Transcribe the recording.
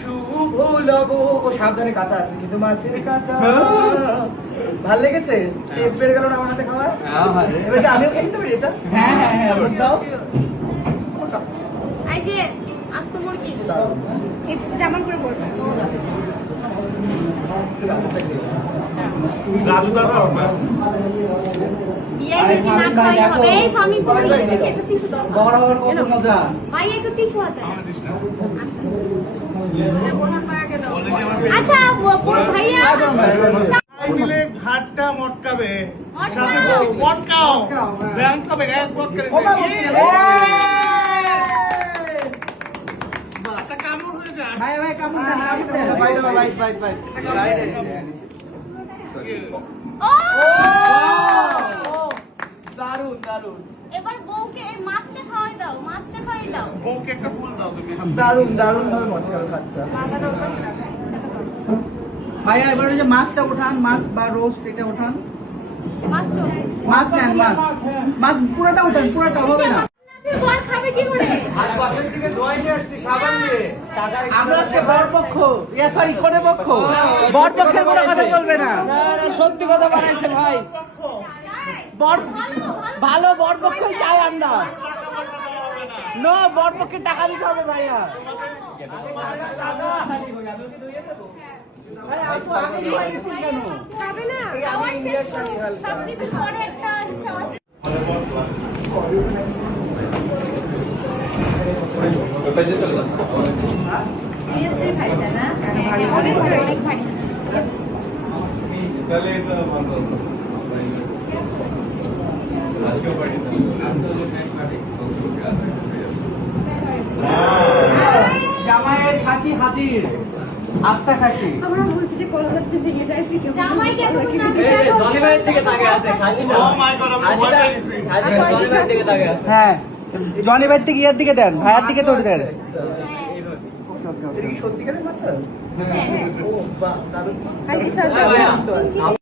শুভ লব ও সাবধানে কাটা আছে কিন্তু মাছের কাটা ভাল লেগেছে টেস্ট বেড়ে গেল না আমার হাতে খাওয়া এবার কি আমিও খেয়ে নিতে পারি এটা হ্যাঁ হ্যাঁ হ্যাঁ দাও এই যে আস্ত মুরগি যেমন করে বলবো রাজু দাদা বিয়ে কি না খাই হবে এই আমি বলি একটু টিস্যু দাও বড় বড় কত মজা ভাই একটু টিস্যু হাতে আচ্ছা বড় ভাইয়া দিলে ঘাটটা মটকাবে সাথে বউ মটকাও ব্যাংক হবে এক মটকাবে একটা কামড় হয়ে যায় ভাই ভাই কামড় ভাই ভাই ভাই ভাই ও দারুন দারুন এবার বউকে এই মাছটা খাওয়াই দাও মাছটা খাওয়াই দাও বউকে একটা ফুল দাও তুমি দারুন দারুন ভাবে মজা খাচ্ছা ভাইয়া এবার ওই যে মাছটা ওঠান মাছ বা রোস্ট এটা ওঠান মাছটা মাছ নেন মাছ মাছ পুরোটা ওঠান পুরোটা হবে না বর খাবে কি করে আর কখন থেকে দই নিয়ে আসছি সাবান দিয়ে আমরা আজকে বরপক্ষ সরি কোনে পক্ষ বরপক্ষের কোনো কথা বলবে না না সত্যি কথা বানাইছে ভাই বর ভালো বরপক্ষই চাই আমরা নো বরপক্ষে টাকা দিতে হবে ভাইয়া ভাই আপু আগে দিয়ে দিচ্ছেন কেন খাবে না আমার শেষ সব কিছু পরে একটা সিরিয়াসলি ভাইটা না অনেক ভারী অনেক ভারী তাহলে এটা বন্ধ আজকে পার্টি জামাইয়ের খাসি হাজির আস্তা খাসি আমরা বলছি যে কলকাতা ভেঙে যায় কি জামাই কেন না জনিবাড়ির থেকে তাকে আছে খাসি না ও মাই গড আমি ভয় পেয়ে গেছি জনিবাড়ির থেকে তাকে আছে হ্যাঁ জনি ভাইয়ের থেকে ইয়ার দিকে দেন ভাইয়ের দিকে তোড় দেন এটা কি সত্যিকারের কথা হ্যাঁ ও বাহ দারুণ হ্যাঁ